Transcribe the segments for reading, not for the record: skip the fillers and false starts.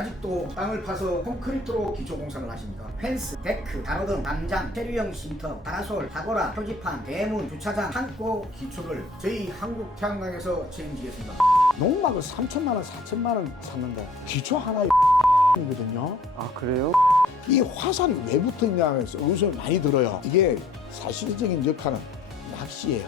아직도 땅을 파서 콘크리트로 기초 공사를 하십니까? 펜스, 데크, 가로등, 담장, 테리형 쉼터, 파라솔, 타고라, 표지판, 대문, 주차장, 창고 기초를 저희 한국태양광에서 책임지겠습니다. 농막을 3천만 원, 4천만 원 샀는데 기초 하나에 이거든요. 아 그래요? 이 화살이 왜 붙었냐 해서 의문이 많이 들어요. 이게 사실적인 역할은 낚시예요.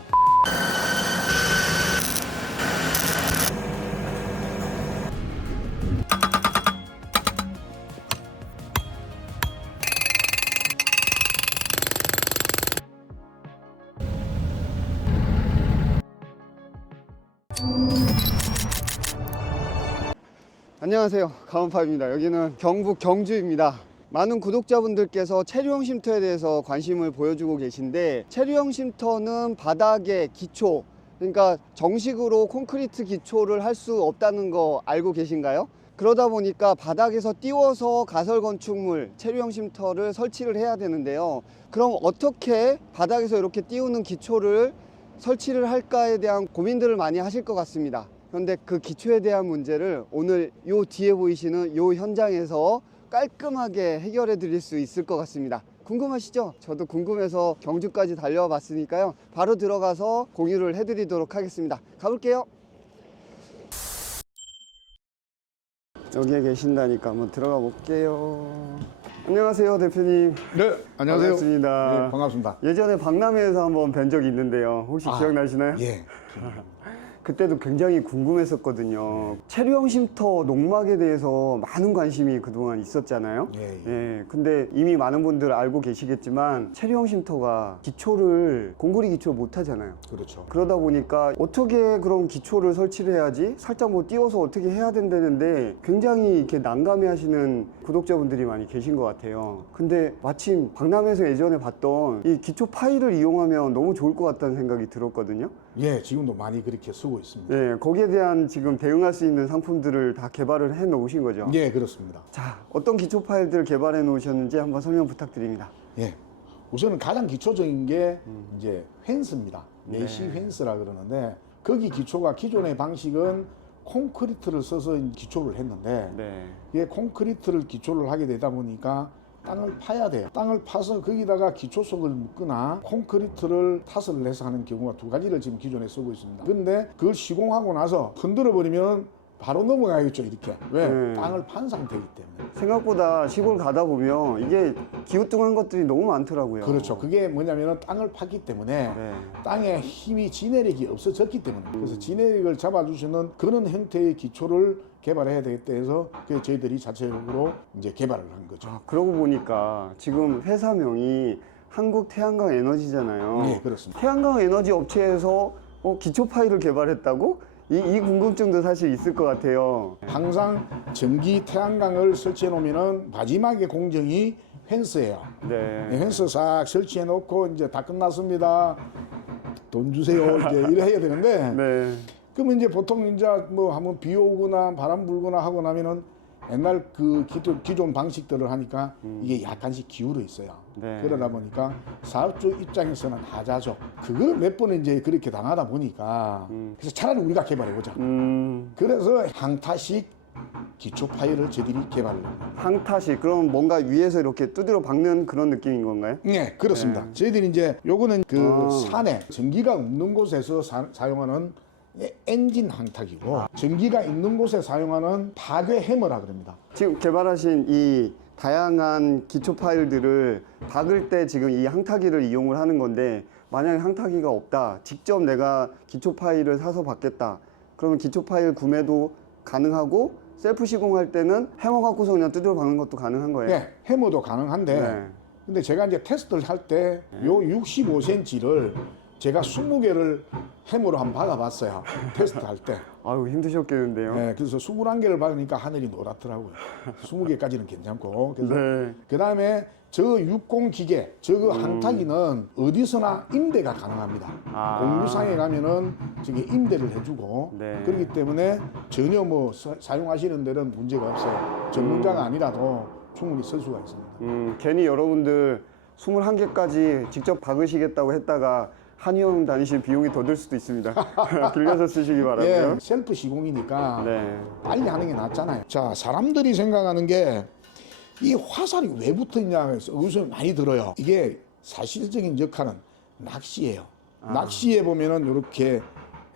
안녕하세요, 가온파입니다. 여기는 경북 경주입니다. 많은 구독자분들께서 체류형 쉼터에 대해서 관심을 보여주고 계신데, 체류형 쉼터는 바닥에 기초, 그러니까 정식으로 콘크리트 기초를 할 수 없다는 거 알고 계신가요? 그러다 보니까 바닥에서 띄워서 가설 건축물 체류형 쉼터를 설치를 해야 되는데요. 그럼 어떻게 바닥에서 이렇게 띄우는 기초를 설치를 할까에 대한 고민들을 많이 하실 것 같습니다. 그런데 그 기초에 대한 문제를 오늘 요 뒤에 보이시는 요 현장에서 깔끔하게 해결해 드릴 수 있을 것 같습니다. 궁금하시죠? 저도 궁금해서 경주까지 달려와 봤으니까요. 바로 들어가서 공유를 해 드리도록 하겠습니다. 가볼게요. 여기에 계신다니까 한번 들어가 볼게요. 안녕하세요, 대표님. 네, 안녕하세요. 반갑습니다. 네, 반갑습니다. 예전에 박람회에서 한번 뵌 적이 있는데요. 혹시 기억나시나요? 예. 그때도 굉장히 궁금했었거든요. 체류형 쉼터 농막에 대해서 많은 관심이 그동안 있었잖아요. 예. 근데 이미 많은 분들 알고 계시겠지만 체류형 쉼터가 기초를 공구리 기초 못 하잖아요. 그렇죠. 그러다 보니까 어떻게 그럼 기초를 설치를 해야지, 살짝 뭐 띄워서 어떻게 해야 된다는데 굉장히 이렇게 난감해 하시는 구독자분들이 많이 계신 것 같아요. 근데 마침 박람회에서 예전에 봤던 이 기초 파일을 이용하면 너무 좋을 것 같다는 생각이 들었거든요. 예, 지금도 많이 그렇게 쓰고 있습니다. 네, 거기에 대한 지금 대응할 수 있는 상품들을 다 개발을 해 놓으신 거죠? 예, 그렇습니다. 자, 어떤 기초 파일들을 개발해 놓으셨는지 한번 설명 부탁드립니다. 예. 우선은 가장 기초적인 게 이제 펜스입니다. 메시 네. 펜스라 그러는데, 거기 기초가 기존의 방식은 콘크리트를 써서 기초를 했는데, 네. 이게 콘크리트를 기초를 하게 되다 보니까 땅을 파야 돼요. 땅을 파서 거기다가 기초석을 묶거나 콘크리트를 타설을 해서 하는 경우가 두 가지를 지금 기존에 쓰고 있습니다. 근데 그걸 시공하고 나서 흔들어 버리면 바로 넘어가겠죠, 이렇게. 왜? 네. 땅을 판 상태이기 때문에. 생각보다 시골 가다 보면 이게 기우뚱한 것들이 너무 많더라고요. 그렇죠. 그게 뭐냐면은 땅을 팠기 때문에 네. 땅에 힘이 지내력이 없어졌기 때문에. 그래서 지내력을 잡아주시는 그런 형태의 기초를 개발해야 되겠다 해서 저희들이 자체적으로 이제 개발을 한 거죠. 아, 그러고 보니까 지금 회사명이 한국태양광에너지잖아요. 네, 그렇습니다. 태양광 에너지 업체에서 기초 파일을 개발했다고? 이 궁금증도 사실 있을 것 같아요. 항상 전기 태양광을 설치해 놓으면은 마지막에 공정이 펜스예요. 네. 펜스 싹 설치해 놓고 이제 다 끝났습니다. 돈 주세요. 이제 이래 해야 되는데. 네. 그러면 이제 보통 이제 뭐 한번 비 오거나 바람 불거나 하고 나면은 옛날 그 기존 방식들을 하니까 이게 약간씩 기울어 있어요. 네. 그러다 보니까 사업주 입장에서는 하자죠. 그걸 몇 번 이제 그렇게 당하다 보니까 그래서 차라리 우리가 개발해보자. 그래서 항타식 기초 파일을 저희들이 개발을 합니다. 항타식, 그럼 뭔가 위에서 이렇게 두드려 박는 그런 느낌인 건가요? 네, 그렇습니다. 저희들이 이제 요거는 그 산에 전기가 없는 곳에서 사용하는 엔진 항탁이고, 전기가 있는 곳에 사용하는 파괴 해머라 그럽니다. 지금 개발하신 이 다양한 기초 파일들을 박을 때 지금 이 항타기를 이용을 하는 건데, 만약에 항타기가 없다, 직접 내가 기초 파일을 사서 받겠다, 그러면 기초 파일 구매도 가능하고 셀프 시공할 때는 해머 갖고서 그냥 두드려 박는 것도 가능한 거예요? 네, 해머도 가능한데, 네. 근데 제가 이제 테스트를 할 때 요 65cm를 제가 20개를 해머로 한번 박아봤어요. 테스트할 때. 아유, 힘드셨겠는데요? 네, 그래서 21개를 박으니까 하늘이 노랗더라고요. 20개까지는 괜찮고. 그래서 네. 그 다음에 저 60 기계, 저거 항타기는 어디서나 임대가 가능합니다. 공유상에 가면은 저게 임대를 해주고, 네. 그렇기 때문에 전혀 뭐 사용하시는 데는 문제가 없어요. 전문가가 아니라도 충분히 쓸 수가 있습니다. 괜히 여러분들 21개까지 직접 박으시겠다고 했다가 한의원 다니실 비용이 더 들 수도 있습니다. 길 가서 쓰시기 바라고요. 예, 셀프 시공이니까 네. 빨리 하는 게 낫잖아요. 자, 사람들이 생각하는 게 이 화살이 왜 붙어 있냐 해서 의문이 많이 들어요. 이게 사실적인 역할은 낚시예요. 낚시에 보면은 이렇게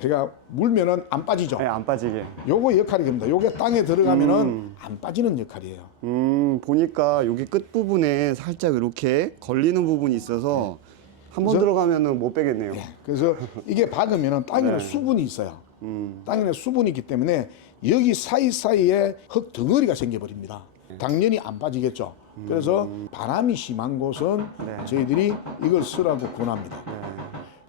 해가 물면은 안 빠지죠. 네, 안 빠지게. 요거 역할이 됩니다. 요게 땅에 들어가면은 안 빠지는 역할이에요. 보니까 여기 끝부분에 살짝 이렇게 걸리는 부분이 있어서 한 번 그래서- 들어가면은 못 빼겠네요. 그래서 이게 박으면은 땅에는 네. 수분이 있어요. 땅에는 수분이 있기 때문에 여기 사이사이에 흙 덩어리가 생겨버립니다. 당연히 안 빠지겠죠. 그래서 바람이 심한 곳은 네. 저희들이 이걸 쓰라고 권합니다.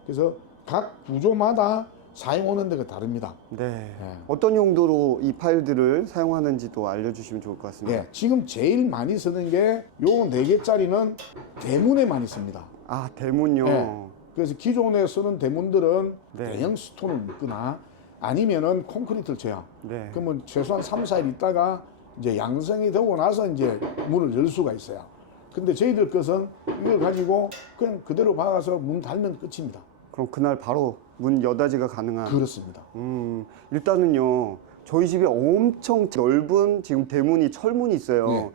그래서 각 구조마다 사용하는 데가 다릅니다. 네. 어떤 용도로 이 파일들을 사용하는지도 알려주시면 좋을 것 같습니다. 예, 지금 제일 많이 쓰는 게 요 4개짜리는 대문에 많이 씁니다. 아, 대문요. 예. 그래서 기존에 쓰는 대문들은 네. 대형 스톤을 묶거나 아니면은 콘크리트를 쳐요. 네. 그러면 최소한 3, 4일 있다가 이제 양성이 되고 나서 이제 문을 열 수가 있어요. 근데 저희들 것은 이걸 가지고 그냥 그대로 박아서 문 달면 끝입니다. 그럼 그날 바로 문 여닫이가 가능한. 그렇습니다. 일단은요. 저희 집에 엄청 넓은 지금 대문이 철문이 있어요. 네.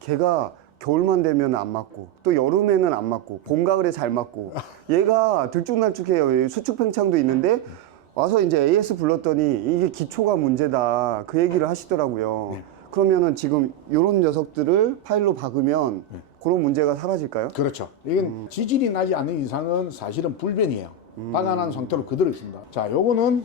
걔가 겨울만 되면 안 맞고 또 여름에는 안 맞고 봄 가을에 잘 맞고 얘가 들쭉날쭉해요. 수축 팽창도 있는데 와서 이제 AS 불렀더니 이게 기초가 문제다 그 얘기를 하시더라고요. 네. 그러면은 지금 이런 녀석들을 파일로 박으면 그런 문제가 사라질까요? 그렇죠. 이건 지질이 나지 않는 이상은 사실은 불변이에요. 박아난 상태로 그대로 있습니다. 자, 요거는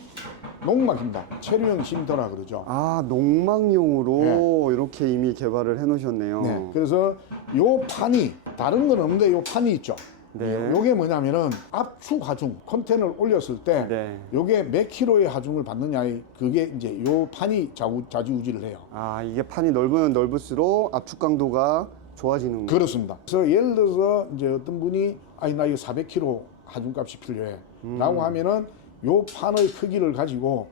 농막입니다. 체류형 쉼터라 그러죠. 아, 농막용으로 이렇게 이미 개발을 해 놓으셨네요. 네. 그래서 요 판이 다른 건 없는데 요 판이 있죠. 네. 요게 뭐냐면은 압축 하중 컨테이너를 올렸을 때 네. 요게 몇 킬로의 하중을 받느냐 그게 이제 요 판이 좌지우지를 해요. 아, 이게 판이 넓으면 넓을수록 압축 강도가 좋아지는 거예요. 그렇습니다. 그래서 예를 들어서 이제 어떤 분이 아니 나 이거 400kg 하중값이 필요해 라고 하면은 요 판의 크기를 가지고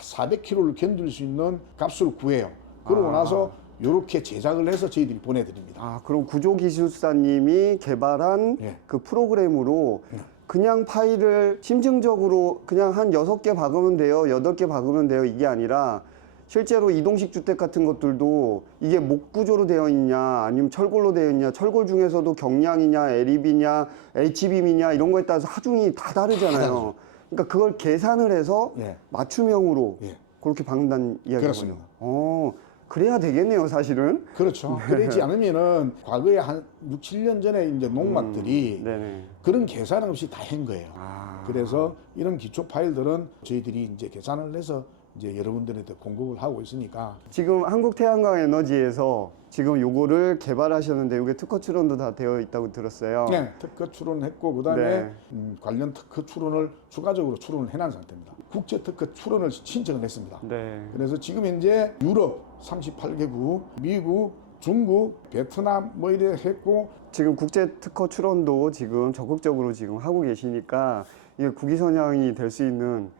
400kg를 견딜 수 있는 값을 구해요. 그러고 나서 요렇게 제작을 해서 저희들이 보내드립니다. 아, 그럼 구조기술사님이 개발한 예. 그 프로그램으로 그냥 파일을 심층적으로 그냥 한 6개 박으면 돼요, 8개 박으면 돼요, 이게 아니라 실제로 이동식 주택 같은 것들도 이게 목구조로 되어 있냐 아니면 철골로 되어 있냐, 철골 중에서도 경량이냐 LEB냐 H빔이냐 이런 거에 따라서 하중이 다 다르잖아요. 그러니까 그걸 계산을 해서 예. 맞춤형으로 예. 그렇게 박는다는 이야기거든요. 그렇습니다. 그래야 되겠네요, 사실은. 그렇죠. 그러지 않으면은 과거에 한 6, 7년 전에 이제 농막들이 네네. 그런 계산 없이 다 한 거예요. 아. 그래서 이런 기초 파일들은 저희들이 이제 계산을 해서 이제 여러분들한테 공급을 하고 있으니까 지금 한국태양광 에너지에서 지금 요거를 개발하셨는데 요게 특허 출원도 다 되어 있다고 들었어요. 네, 특허 출원했고 그다음에 네. 관련 특허 출원을 추가적으로 출원을 해놓은 상태입니다. 국제 특허 출원을 신청을 했습니다. 네. 그래서 지금 현재 유럽 38개국, 미국, 중국, 베트남 뭐 이래 했고 지금 국제 특허 출원도 지금 적극적으로 지금 하고 계시니까 이게 국위선양이 될 수 있는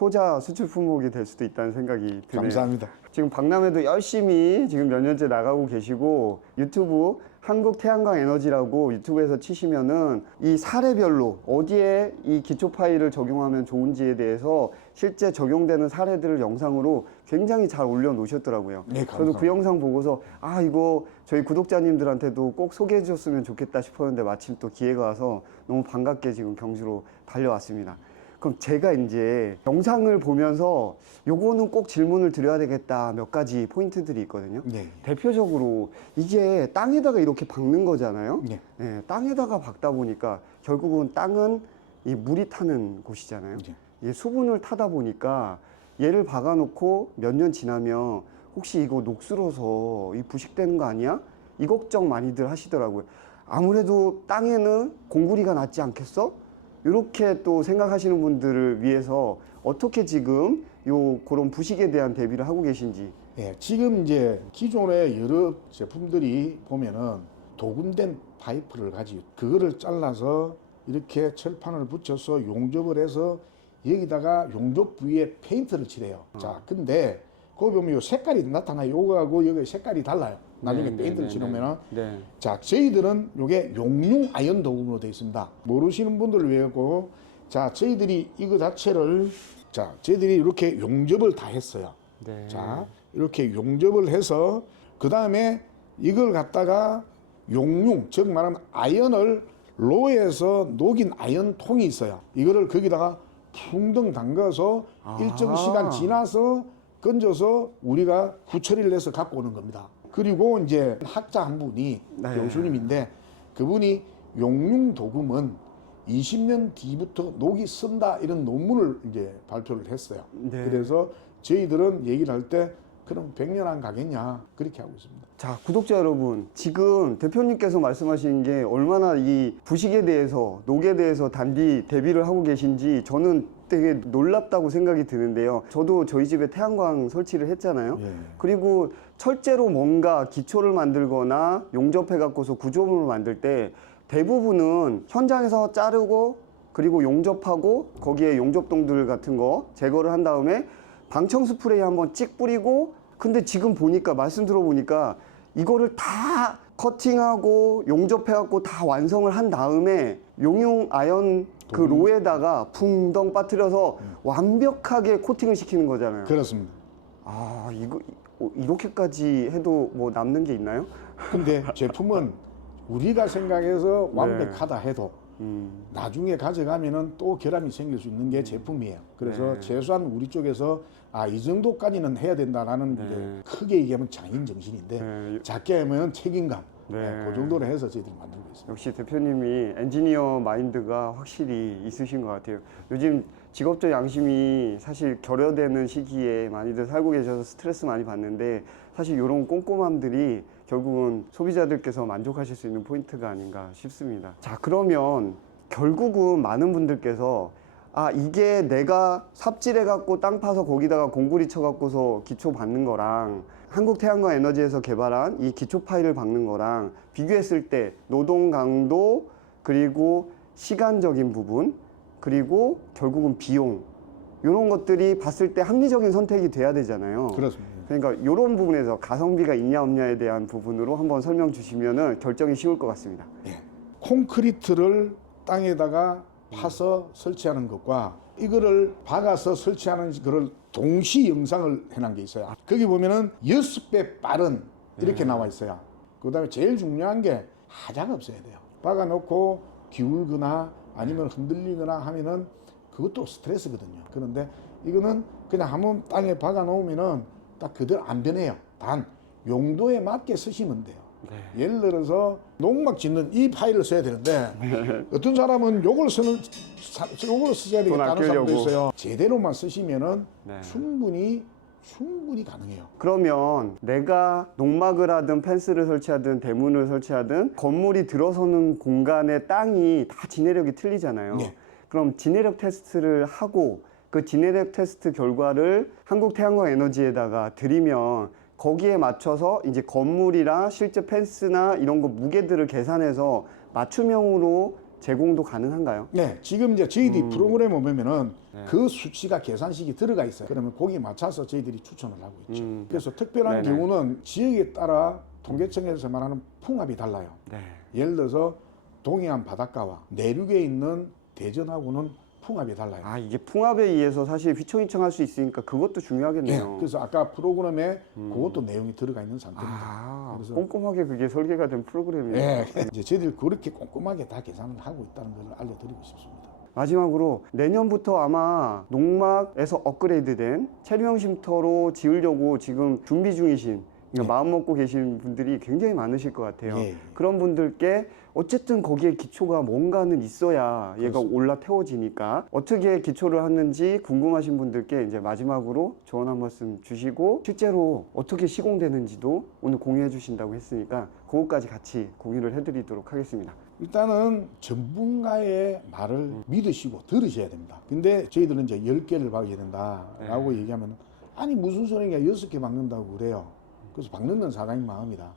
효자 수출 품목이 될 수도 있다는 생각이 드네요. 감사합니다. 지금 박람회도 열심히 지금 몇 년째 나가고 계시고 유튜브 한국태양광 에너지라고 유튜브에서 치시면은 이 사례별로 어디에 이 기초 파일을 적용하면 좋은지에 대해서 실제 적용되는 사례들을 영상으로 굉장히 잘 올려놓으셨더라고요. 네, 저도 감사합니다. 그 영상 보고서 아 이거 저희 구독자님들한테도 꼭 소개해 주셨으면 좋겠다 싶었는데 마침 또 기회가 와서 너무 반갑게 지금 경주로 달려왔습니다. 그럼 제가 이제 영상을 보면서 요거는 꼭 질문을 드려야 되겠다 몇 가지 포인트들이 있거든요. 네. 대표적으로 이게 땅에다가 이렇게 박는 거잖아요. 네. 예, 땅에다가 박다 보니까 결국은 땅은 이 물이 타는 곳이잖아요. 네. 이게 수분을 타다 보니까 얘를 박아놓고 몇 년 지나면 혹시 이거 녹슬어서 이 부식되는 거 아니야? 이 걱정 많이들 하시더라고요. 아무래도 땅에는 공구리가 낫지 않겠어? 이렇게 또 생각하시는 분들을 위해서 어떻게 지금 요 그런 부식에 대한 대비를 하고 계신지. 예, 지금 이제 기존의 여러 제품들이 보면은 도금된 파이프를 가지고 그거를 잘라서 이렇게 철판을 붙여서 용접을 해서 여기다가 용접 부위에 페인트를 칠해요. 자, 근데 거기 보면 요 색깔이 나타나요. 요거하고 여기 색깔이 달라요. 나중에 네, 페인트를 네, 칠하면은 네. 자, 저희들은 요게 용융 아연 도금으로 되어 있습니다. 모르시는 분들을 위해서 자, 저희들이 이거 자체를 자, 저희들이 이렇게 용접을 다 했어요. 네. 자, 이렇게 용접을 해서 그 다음에 이걸 갖다가 용융, 즉 말하면 아연을 로에서 녹인 아연통이 있어요. 이거를 거기다가 풍덩 담가서 일정 시간 지나서 건져서 우리가 구처리를 해서 갖고 오는 겁니다. 그리고 이제 학자 한 분이 네. 교수님인데 그분이 용융 도금은 20년 뒤부터 녹이 쓴다 이런 논문을 이제 발표를 했어요. 네. 그래서 저희들은 얘기를 할 때 그럼 100년 안 가겠냐 그렇게 하고 있습니다. 자, 구독자 여러분, 지금 대표님께서 말씀하신 게 얼마나 이 부식에 대해서, 녹에 대해서 단디 대비를 하고 계신지 저는 되게 놀랍다고 생각이 드는데요. 저도 저희 집에 태양광 설치를 했잖아요. 예. 그리고 철제로 뭔가 기초를 만들거나 용접해 갖고서 구조물을 만들 때 대부분은 현장에서 자르고 그리고 용접하고 거기에 용접동들 같은 거 제거를 한 다음에 방청 스프레이 한번 찍 뿌리고, 근데 지금 보니까 말씀 들어보니까 이거를 다 커팅하고 용접해갖고 다 완성을 한 다음에 용융 아연 그 로에다가 붕덩 빠뜨려서 완벽하게 코팅을 시키는 거잖아요. 그렇습니다. 아, 이거 이렇게까지 해도 뭐 남는 게 있나요? 근데 제품은 우리가 생각해서 완벽하다 해도 나중에 가져가면은 또 결함이 생길 수 있는 게 제품이에요. 그래서 네. 최소한 우리 쪽에서 이 정도까지는 해야 된다라는 네. 이제 크게 얘기하면 장인 정신인데 네. 작게 하면 책임감. 네. 그 정도로 해서 저희들이 만들고 있습니다. 역시 대표님이 엔지니어 마인드가 확실히 있으신 것 같아요. 요즘 직업적 양심이 사실 결여되는 시기에 많이들 살고 계셔서 스트레스 많이 받는데 사실 이런 꼼꼼함들이 결국은 소비자들께서 만족하실 수 있는 포인트가 아닌가 싶습니다. 자, 그러면 결국은 많은 분들께서 이게 내가 삽질해 갖고 땅 파서 거기다가 공구리 쳐 갖고서 기초 받는 거랑 한국태양광 에너지에서 개발한 이 기초 파일을 박는 거랑 비교했을 때 노동 강도 그리고 시간적인 부분 그리고 결국은 비용 이런 것들이 봤을 때 합리적인 선택이 돼야 되잖아요. 그렇습니다. 그러니까 이런 부분에서 가성비가 있냐 없냐에 대한 부분으로 한번 설명 주시면은 결정이 쉬울 것 같습니다. 예. 콘크리트를 땅에다가 파서 설치하는 것과 이거를 박아서 설치하는 그걸 동시 영상을 해놓은 게 있어요. 거기 보면은 6배 빠른 이렇게 나와 있어요. 그 다음에 제일 중요한 게 하자가 없어야 돼요. 박아놓고 기울거나 아니면 흔들리거나 하면은 그것도 스트레스거든요. 그런데 이거는 그냥 한번 땅에 박아 놓으면은 딱 그대로 안 변해요. 단 용도에 맞게 쓰시면 돼요. 네. 예를 들어서 농막 짓는 이 파일을 써야 되는데 어떤 사람은 요걸 써야 되겠다는 사람도 있어요. 제대로만 쓰시면은 네. 충분히 가능해요. 그러면 내가 농막을 하든 펜스를 설치하든 대문을 설치하든 건물이 들어서는 공간의 땅이 다 진해력이 틀리잖아요. 네. 그럼 진해력 테스트를 하고 그 진해력 테스트 결과를 한국태양광 에너지에다가 드리면 거기에 맞춰서 이제 건물이랑 실제 펜스나 이런 거 무게들을 계산해서 맞춤형으로 제공도 가능한가요? 네, 지금 이제 저희들이 프로그램 보면은 그 수치가 계산식이 들어가 있어요. 그러면 거기에 맞춰서 저희들이 추천을 하고 있죠. 그래서 특별한 네네. 경우는 지역에 따라 통계청에서 말하는 풍압이 달라요. 네. 예를 들어서 동해안 바닷가와 내륙에 있는 대전하고는 풍압이 달라요. 이게 풍압에 의해서 사실 휘청휘청할 수 있으니까 그것도 네, 중요하겠네요. 그래서 아까 프로그램에 그것도 내용이 들어가 있는 상태입니다. 그래서 꼼꼼하게 그게 설계가 된 프로그램이에요. 네, 이제 저희들이 그렇게 꼼꼼하게 다 계산을 하고 있다는 걸 알려드리고 싶습니다. 마지막으로 내년부터 아마 농막에서 업그레이드된 체류형 쉼터로 지으려고 지금 준비 중이신 그러니까 마음 먹고 계신 분들이 굉장히 많으실 것 같아요. 예. 그런 분들께 어쨌든 거기에 기초가 뭔가는 있어야 얘가 그렇습니다. 올라 태워지니까 어떻게 기초를 하는지 궁금하신 분들께 이제 마지막으로 조언 한 말씀 주시고 실제로 어떻게 시공되는지도 오늘 공유해 주신다고 했으니까 그것까지 같이 공유를 해드리도록 하겠습니다. 일단은 전문가의 말을 믿으시고 들으셔야 됩니다. 근데 저희들은 이제 10개를 박아야 된다라고 얘기하면 아니 무슨 소리냐 6개 박는다고 그래요. 그래서 박는 사장님 마음이다.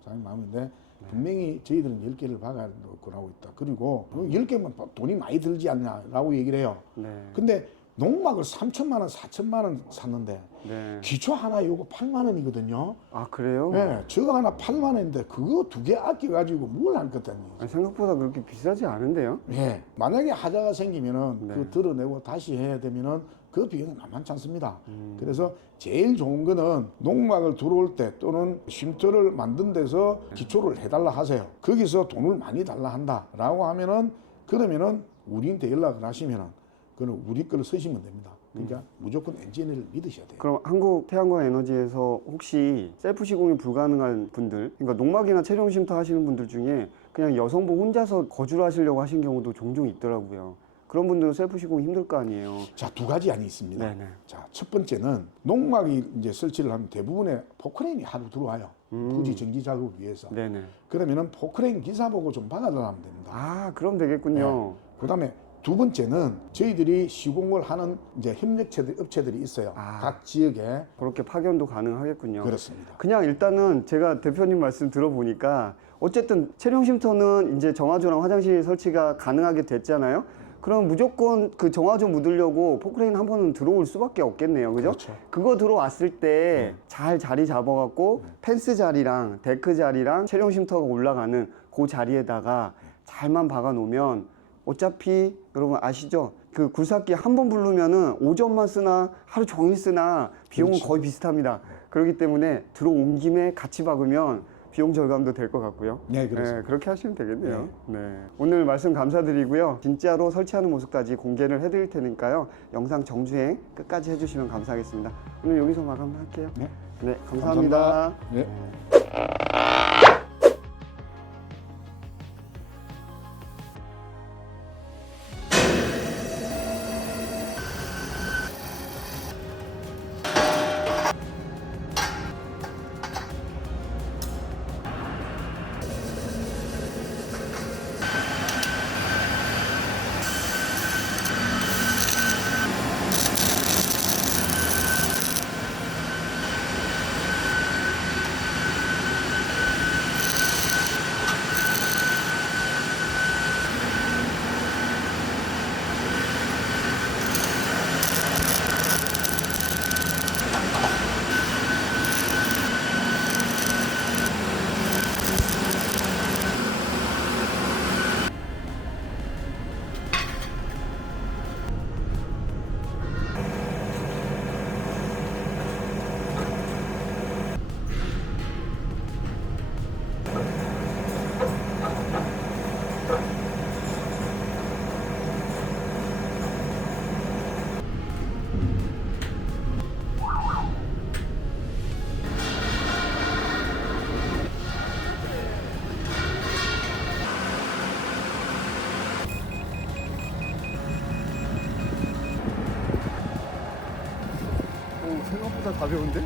사장님 마음인데 분명히 저희들은 10개를 박아놓고 나오고 있다. 그리고 10개면 돈이 많이 들지 않냐라고 얘기를 해요. 네. 근데 농막을 3천만 원, 4천만 원 샀는데 네. 기초 하나 요거 8만 원이거든요. 아, 그래요? 네, 저거 하나 8만 원인데 그거 2개 아껴가지고 뭘 할 거다니. 아니, 생각보다 그렇게 비싸지 않은데요? 예, 만약에 하자가 생기면은 네. 그 드러내고 다시 해야 되면은 그 비용은 만만치 않습니다. 그래서 제일 좋은 거는 농막을 들어올 때 또는 쉼터를 만든 데서 기초를 해달라 하세요. 거기서 돈을 많이 달라 한다라고 하면은 그러면은 우리한테 연락을 하시면은 그는 우리 걸 쓰시면 됩니다. 그러니까 무조건 엔지니어를 믿으셔야 돼요. 그럼 한국 태양광 에너지에서 혹시 셀프 시공이 불가능한 분들, 그러니까 농막이나 체류용 쉼터 하시는 분들 중에 그냥 여성분 혼자서 거주를 하시려고 하신 경우도 종종 있더라고요. 그런 분들은 셀프 시공 힘들 거 아니에요. 자, 두 가지 안이 있습니다. 네네. 자, 첫 번째는 농막이 이제 설치를 하면 대부분의 포크레인이 하루 들어와요. 부지 정지 작업을 위해서. 네네. 그러면은 포크레인 기사 보고 좀 박아달라면 됩니다. 아, 그럼 되겠군요. 그다음에 두 번째는 저희들이 시공을 하는 이제 협력체들, 업체들이 있어요. 아. 각 지역에. 그렇게 파견도 가능하겠군요. 그렇습니다. 그냥 일단은 제가 대표님 말씀 들어보니까 어쨌든 체류용 쉼터는 이제 정화조랑 화장실 설치가 가능하게 됐잖아요. 그럼 무조건 그 정화조 묻으려고 포크레인 한 번은 들어올 수밖에 없겠네요. 그죠? 그렇죠. 그거 들어왔을 때 잘 자리 잡아갖고 펜스 자리랑 데크 자리랑 체류용 쉼터가 올라가는 그 자리에다가 잘만 박아 놓으면 어차피 여러분 아시죠? 그 굴삭기 한 번 부르면은 오전만 쓰나 하루 종일 쓰나 비용은 그렇죠. 거의 비슷합니다. 그렇기 때문에 들어온 김에 같이 박으면 비용 절감도 될 것 같고요. 네, 그렇습니다. 그렇게 하시면 되겠네요. 네. 오늘 말씀 감사드리고요. 진짜로 설치하는 모습까지 공개를 해드릴 테니까요. 영상 정주행 끝까지 해주시면 감사하겠습니다. 오늘 여기서 마감할게요. 네. 네, 감사합니다. 네. 생각보다 가벼운데?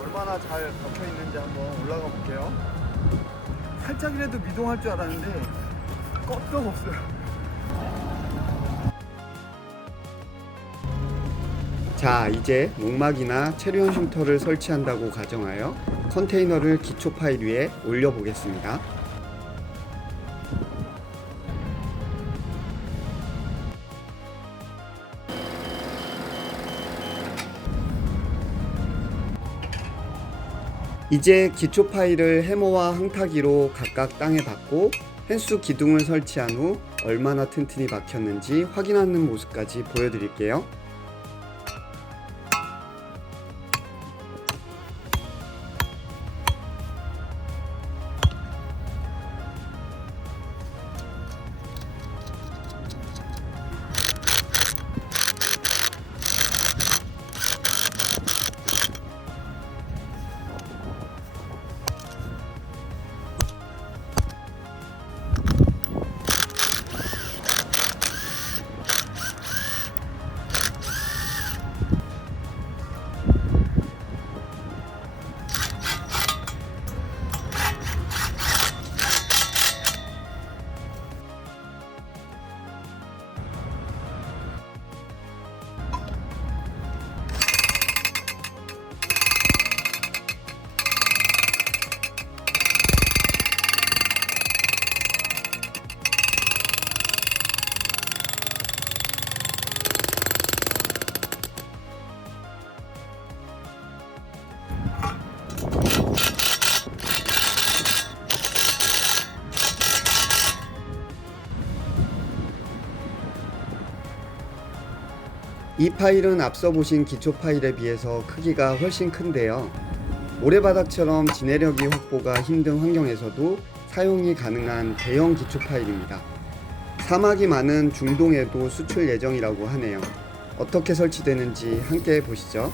얼마나 잘 박혀 있는지 한번 올라가 볼게요. 살짝이라도 미동할 줄 알았는데 껐떡 없어요. 자, 이제 농막이나 체류용 쉼터를 설치한다고 가정하여 컨테이너를 기초 파일 위에 올려 보겠습니다. 이제 기초 파일을 해머와 항타기로 각각 땅에 박고 펜수 기둥을 설치한 후 얼마나 튼튼히 박혔는지 확인하는 모습까지 보여드릴게요. 이 파일은 앞서 보신 기초 파일에 비해서 크기가 훨씬 큰데요. 모래바닥처럼 지내력이 확보가 힘든 환경에서도 사용이 가능한 대형 기초 파일입니다. 사막이 많은 중동에도 수출 예정이라고 하네요. 어떻게 설치되는지 함께 보시죠.